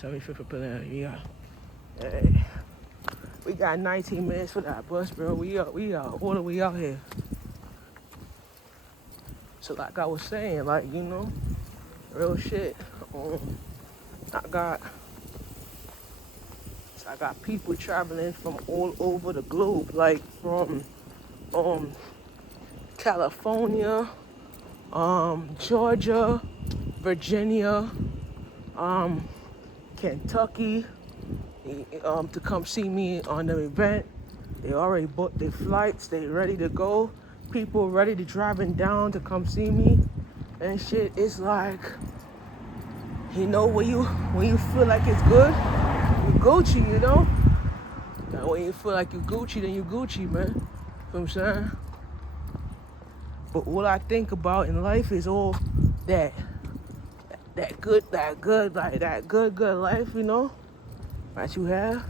75th of Penelope, yeah. Hey, we got 19 minutes for that bus, bro. We out all the way out here. So like I was saying, like, real shit. I got people traveling from all over the globe, like from California, Georgia, Virginia, Kentucky, to come see me on the event. They already booked their flights. They ready to go. People ready to driving down to come see me and shit. It's like, when you feel like it's good, you Gucci, And when you feel like you Gucci, then you Gucci, man. You know what I'm saying? But what I think about in life is all that good life, that you have.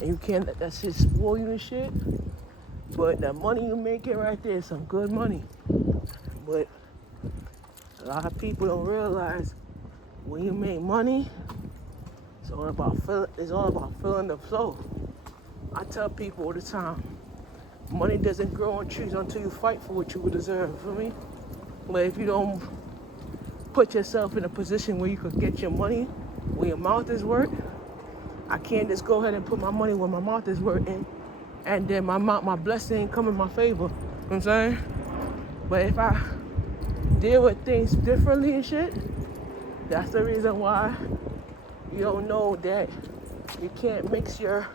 And you can't let that shit spoil you and shit. But that money you make it right there is some good money. But a lot of people don't realize when you make money, it's all about filling the flow. I tell people all the time, money doesn't grow on trees until you fight for what you would deserve, you feel me? But if you don't put yourself in a position where you could get your money where your mouth is worth, I can't just go ahead and put my money where my mouth is worth and then my blessing ain't come in my favor. You know what I'm saying? But if I deal with things differently and shit, that's the reason why you don't know that you can't mix your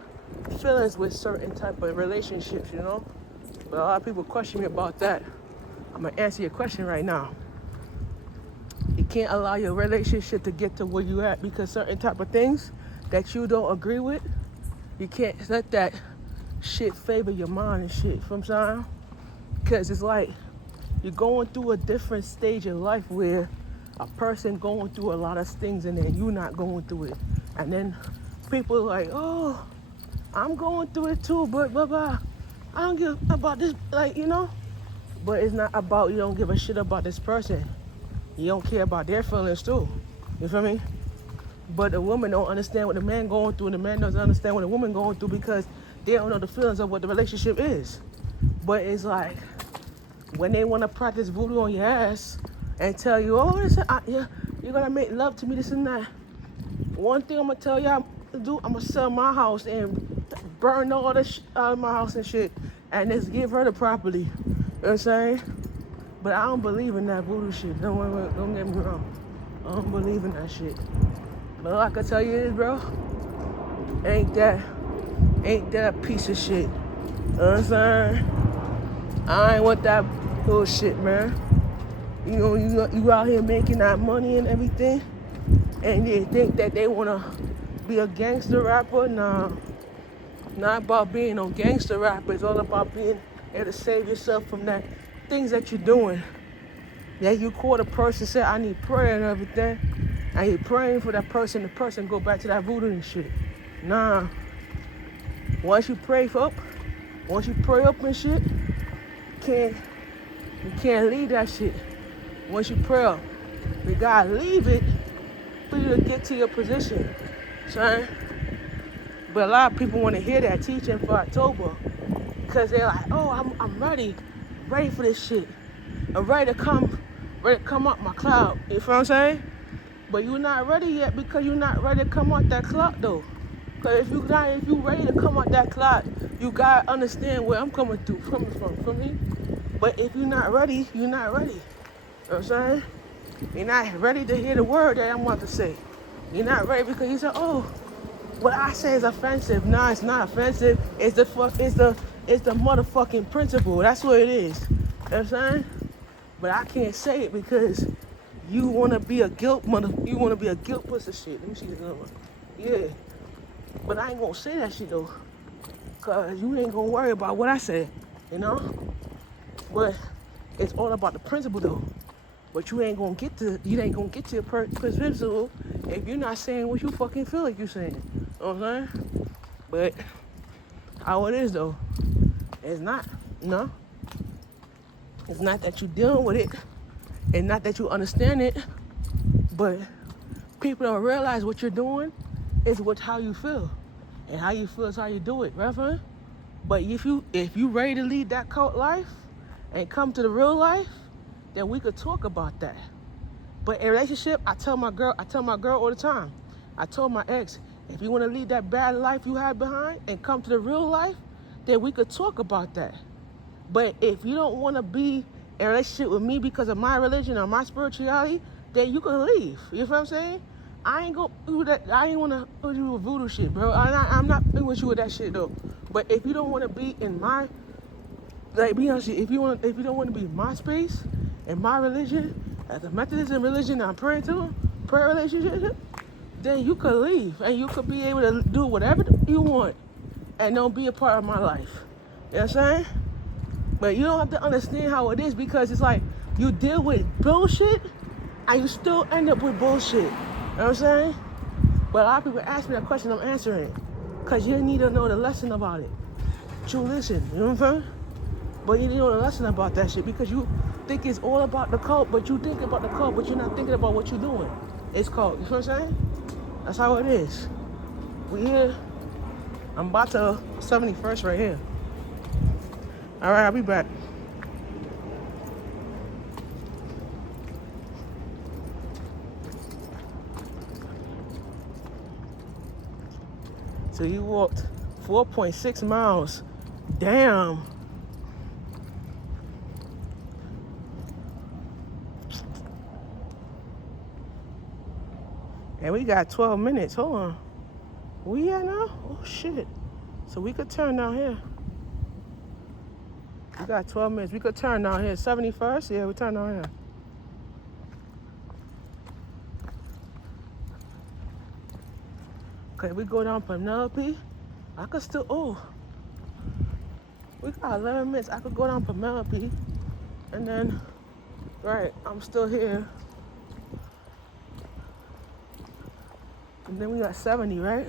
feelings with certain type of relationships, But a lot of people question me about that. I'm gonna answer your question right now. You can't allow your relationship to get to where you at because certain type of things that you don't agree with, you can't let that shit favor your mind and shit. You know what I'm saying? Because it's like you're going through a different stage in life where a person going through a lot of things and then you not going through it. And then people are like, oh, I'm going through it too, but blah, blah. I don't give about this, But it's not about you don't give a shit about this person. You don't care about their feelings too. You feel me? But the woman don't understand what the man going through and the man doesn't understand what the woman going through because they don't know the feelings of what the relationship is. But it's like, when they want to practice voodoo on your ass and tell you, oh, you're going to make love to me, this and that. One thing I'm going to tell y'all to do, I'm going to sell my house and burn all the shit out of my house and shit and just give her the property. You know what I'm saying? But I don't believe in that voodoo shit. Don't get me wrong. I don't believe in that shit. But all I can tell you is, bro, ain't that a piece of shit. You know what I'm saying? I ain't with that bullshit, man. You out here making that money and everything, and you think that they wanna be a gangster rapper? Nah, not about being no gangster rapper. It's all about being able to save yourself from that things that you're doing. Yeah, you call the person, say I need prayer and everything, and you're praying for that person. The person go back to that voodoo and shit. Nah. Once you pray up and shit, you can't leave that shit. Once you pray up, you gotta leave it for you to get to your position, son. But a lot of people want to hear that teaching for October because they're like, oh, I'm ready for this shit. I'm ready to come up my cloud. You feel what I'm saying? But you're not ready yet because you're not ready to come out that cloud though. Because if you ready to come out that cloud, you gotta understand where I'm coming from me. But if you're not ready, you're not ready. You know what I'm saying? You're not ready to hear the word that I'm about to say. You're not ready because you say, oh, what I say is offensive. Nah, it's not offensive. It's the motherfucking principle. That's what it is. You know what I'm saying? But I can't say it because you wanna be a guilt puss of shit. Let me see this number. Yeah. But I ain't gonna say that shit though. Cause you ain't gonna worry about what I say, But it's all about the principle though. But you ain't gonna get to your principle if you're not saying what you fucking feel like you're saying. You know what I'm saying? But how it is though, it's not, It's not that you're dealing with it. It's not that you understand it. But people don't realize what you're doing is how you feel. And how you feel is how you do it, right? But if you ready to lead that cult life and come to the real life, then we could talk about that. But in a relationship, I tell my girl all the time. I told my ex, if you want to lead that bad life you had behind and come to the real life, then we could talk about that. But if you don't want to be in a relationship with me because of my religion or my spirituality, then you can leave. You know what I'm saying? I ain't gonna do that. I ain't wanna do you with voodoo shit, bro. I'm not with you with that shit though. But if you don't want to be in my, like, be honest, if you don't want to be in my space and my religion, as a Methodist religion I'm praying to, prayer relationship, then you could leave and you could be able to do whatever you want and don't be a part of my life. You know what I'm saying? But you don't have to understand how it is, because it's like you deal with bullshit and you still end up with bullshit. You know what I'm saying? But a lot of people ask me that question, I'm answering it. Because you need to know the lesson about it. True listen, you know what I'm saying? But you need to know the lesson about that shit, because you think it's all about the cult, but you think about the cult, but you're not thinking about what you're doing. It's cult, you know what I'm saying? That's how it is. We here. I'm about to 71st right here. All right, I'll be back. So you walked 4.6 miles. Damn. And we got 12 minutes. Hold on. We at now? Oh, shit. So we could turn down here. We got 12 minutes. We could turn down here. 71st? Yeah, we turn down here. Okay, we go down Penelope. I could still, we got 11 minutes. I could go down Penelope. And then, right, I'm still here. And then we got 70, right?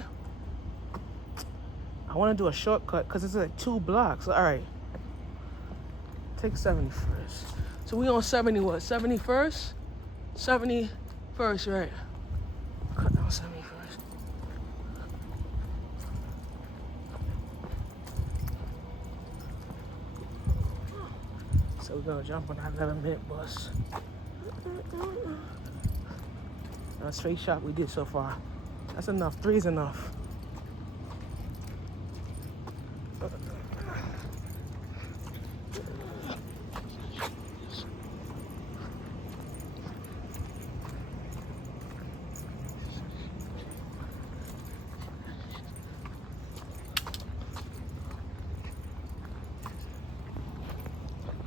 I want to do a shortcut because it's like 2 blocks. All right. Take 71st. So we on 70 what? 71st? 71st, right? Cut down 71st. So we're gonna jump on that 11-minute bus. A straight shot we did so far. That's enough. 3's enough.